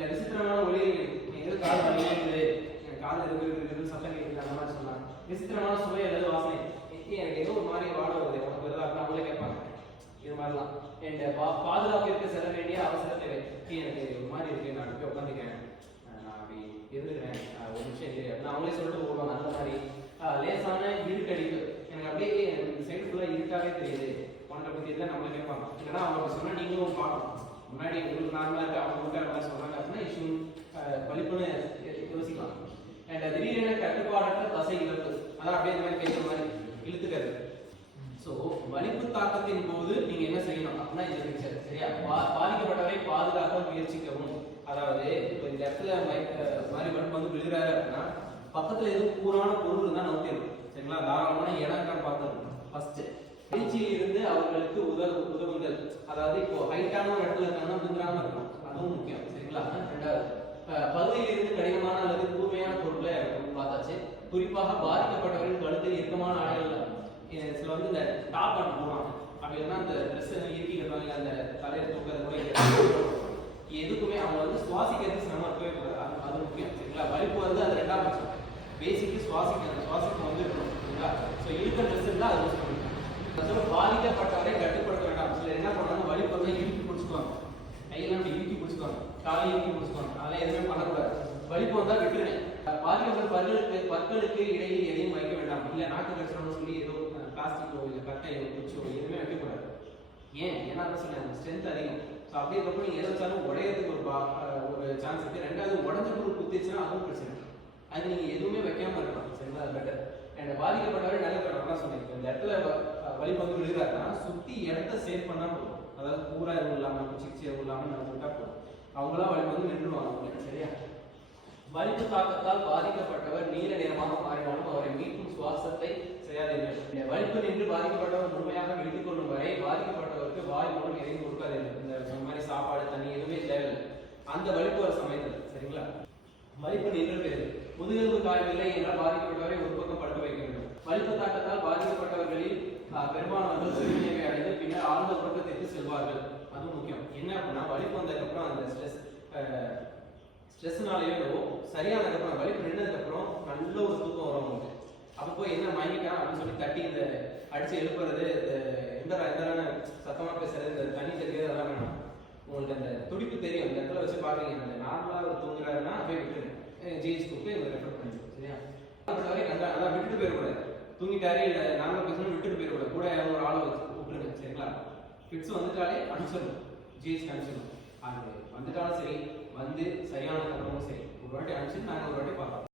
விசித்திரமான ஒளி எங்க கால் வலிக்குது என் கால் இருக்கு இருக்குது சத்தம் கேட்குது அந்த மாதிரி சொன்னாங்க விசித்திரமான சுவை அல்லது வாசனை ஏய், எனக்கு ஏதோ ஒரு மாதிரி வாட வருது உனக்கு வருதா அப்படின்னு அவங்களே கேட்பாங்க இது மாதிரிலாம் என் பாதுகாப்பிற்கு செல்ல வேண்டிய அவசர தேவை எனக்கு ஒரு மாதிரி இருக்கு. நான் போய் உட்காந்துக்கேன் நான் அப்படி இருந்துக்கிறேன். ஒரு விஷயம் இரு. நான் அவங்களே சொல்லிட்டு போடுவாங்க அந்த மாதிரி. லேசான இருட்டடிப்பு. எனக்கு அப்படியே சைடு ஃபுல்லாக இருட்டாவே தெரியுது. உன்னை பற்றி எல்லாம் நம்மளே கேட்பாங்க. ஏன்னா அவங்க சொன்னால் நீங்களும் பார்க்கணும் முன்னாடி உங்களுக்கு நார்மலாக இருக்கு. அவங்க மட்டும் நல்லா மாதிரி சொன்னாங்க அப்படின்னா இஷ்யூ பழிப்புன்னு யோசிக்கலாம். அண்ட் திடீரென கட்டுப்பாடற்ற தசை இழப்பு அதான் அப்படியே இந்த மாதிரி பேசுற மாதிரி இழுத்துக்கிறது. ஸோ வலிப்பு தாக்கத்தின் போது நீங்கள் என்ன இந்த பிக்சர் சரியா? பா- பாதிக்கப்பட்டவரை பாதுகாக்க முயற்சிக்கவும். அதாவது இப்போ இந்த இடத்துல மாதிரி வலிப்பு வந்து விழுகிறாரு அப்படின்னா பக்கத்துல எதுவும் கூறான பொருள் இருந்தா தெரியும் சரிங்களா? தாராளமான இடம் இருக்கான்னு பார்த்துக்கணும் ஃபர்ஸ்ட் வீழ்ச்சியில் இருந்து அவர்களுக்கு உதவு உதவுங்கள். அதாவது இப்போ ஹைட்டான ஒரு இடத்துல இருக்காங்கன்னா விழுந்துடாம இருக்கணும் அதுவும் முக்கியம். சரிங்களா? ரெண்டாவது பகுதியில் இருந்து கடினமான அல்லது கூர்மையான பொருட்களை பார்த்தாச்சு. குறிப்பாக பாதிக்கப்பட்டவரின் கழுத்தில் இறுக்கமான ஆடைகள் சில வந்து இந்த டாப் பண்ண போவாங்க அப்படி இல்லைன்னா அந்த ட்ரெஸ் இறுக்கி கட்டுவாங்க அந்த தலையை தூக்கிறது கூட இங்க எதுக்குமே அவங்க வந்து சுவாசிக்கிறது சிரமம் இருக்கவே கூடாது அது முக்கியம் சரிங்களா? வலிப்பு வந்து அது ரெண்டாம் பட்சம். பேசிக்கு சுவாசிக்கணும் சுவாசிக்க வந்து இருக்கணும் சரிங்களா? ஸோ இழுக்க ட்ரெஸ் இருந்தால் அது யூஸ் பண்ணிக்கலாம் அதுல பாதிக்கப்பட்டவரை கட்டுப்படுத்த வேண்டாம். சிலர் என்ன பண்ணாங்க வலிப்பு வந்து இறுக்கி பிடிச்சிக்குவாங்க. கையெல்லாம் இப்படி இழுக்கி பிடிச்சிக்குவாங்க. காலை இறுக்கி பிடிச்சிக்குவாங்க. அதெல்லாம் எதுவுமே பண்ணக்கூடாது. வலிப்பு வந்தா விட்டுருங்க. பாதிக்கப்பட்ட பல்லுக்கு பற்களுக்கு இடையில் எதையும் வைக்க வேண்டாம். இல்ல நாட்டு கடிச்சிடணும்னு சொல்லி ஏதோ பிளாஸ்டிக்கோ இல்ல கட்டையோ குச்சியோ எதுவுமே வைக்கக்கூடாது ஏன்? ஏன்னா அதான் சொன்னேன் ஸ்ட்ரென்த் அதிகம். ஸோ அப்படியே இருக்கப்போ நீங்கள் எதை வச்சாலும் உடையிறதுக்கு ஒரு பா- ஒரு சான்ஸ் இருக்குது ரெண்டாவது உடஞ்ச பொருள் குத்திச்சுன்னா அதுவும் பிரச்சனை. அது நீங்கள் எதுவுமே வைக்காம இருக்கலாம் சரிங்களா? அது பெட்டர் அண்ட் பாதிக்கப்பட்டவரை நல்ல தான் சொன்னேன் இந்த இடத்துல வழிபங்கு அஹ் சுற்றி விழுகிறாருன்னா இடத்த சேவ் பண்ணா போதும். அதாவது பூரா எதுவும் இல்லாமல் சிகிச்சை எதுவும் இல்லாமல் நம்ம விட்டா போதும். அவங்களாம் வழிபங்கு நின்றுவாங்க சரியா? வலிப்பு தாக்கத்தால் பாதிக்கப்பட்டவர் நீல நிறமாக மாறினாலும் அவரை மீட்கும் சுவாசத்தை செய்யாதீர்கள் வலிப்பு நின்று பாதிக்கப்பட்டவர் முழுமையாக விழித்துக் கொள்ளும் வரை பாதிக்கப்பட்ட வாய் மூலம் எதையும் கொடுக்காது இந்த சொன்ன மாதிரி சாப்பாடு தண்ணி எதுவுமே தேவையில்லை. அந்த வலிப்பு வர சமயத்தில் சரிங்களா? வலிப்பு நின்று முதுகெலும்பு காயவில்லை என்றால் பாதிக்கப்பட்டவரை ஒரு பக்கம் படுக்க வைக்க வேண்டும். வலிப்பு தாக்கத்தால் பாதிக்கப்பட்டவர்களில் பெரும்பாலானவர்கள் சிறுநீரை அடைந்து பின்னர் ஆழ்ந்த உறக்கத்திற்கு செல்வார்கள். அது முக்கியம். என்ன அப்படின்னா வலிப்பு வந்ததுக்கப்புறம் அந்த ஸ்ட்ரெஸ் ஸ்ட்ரெஸ்னாலேயோ என்னவோ சரியானதுக்கப்புறம் வலிப்பு நின்றதுக்கப்புறம் நல்ல ஒரு தூக்கம் வரும் அவங்களுக்கு. அப்போ போய் என்ன மயங்கிட்டான் அப்படின்னு சொல்லி தட்டி இந்த அடிச்சு எழுப்புறது இந்த எந்த எந்த சத்தமா பேசுறது இந்த தண்ணி தெரியாது அதெல்லாம் வேணாம் உங்களுக்கு அந்த துடிப்பு தெரியும். அந்த இடத்துல வச்சு பாக்குறீங்க அந்த நார்மலா ஒரு தூங்குறாருன்னா அப்படியே விட்டுருங்க. ஜிஎஸ் கூப்பிட்டு இவங்க ரெஃபர் பண்ணிடுவோம் சரியா? வரை நல்லா நல்லா விட்டுட்டு போயிடக்கூடாது. தூங்கிட்டாரே இல்லை நார்மலா பேசணும் விட்டுட்டு போயிடக்கூடாது. கூட யாரும் ஒரு ஆளை வச்சு கூப்பிடுங்க சரிங்களா? ஃபிட்ஸ் வந்துட்டாலே அனுப்பிச்சிடணும். ஜிஎஸ் அனுப்பிச்சிடணும். அது வந்துட்டாலும் சரி வந்து சரியான அப்புறமும் சரி. ஒரு வாட்டி அனுப்பிச்சு நாங்கள் ஒரு வாட்டி பார்க்கலாம்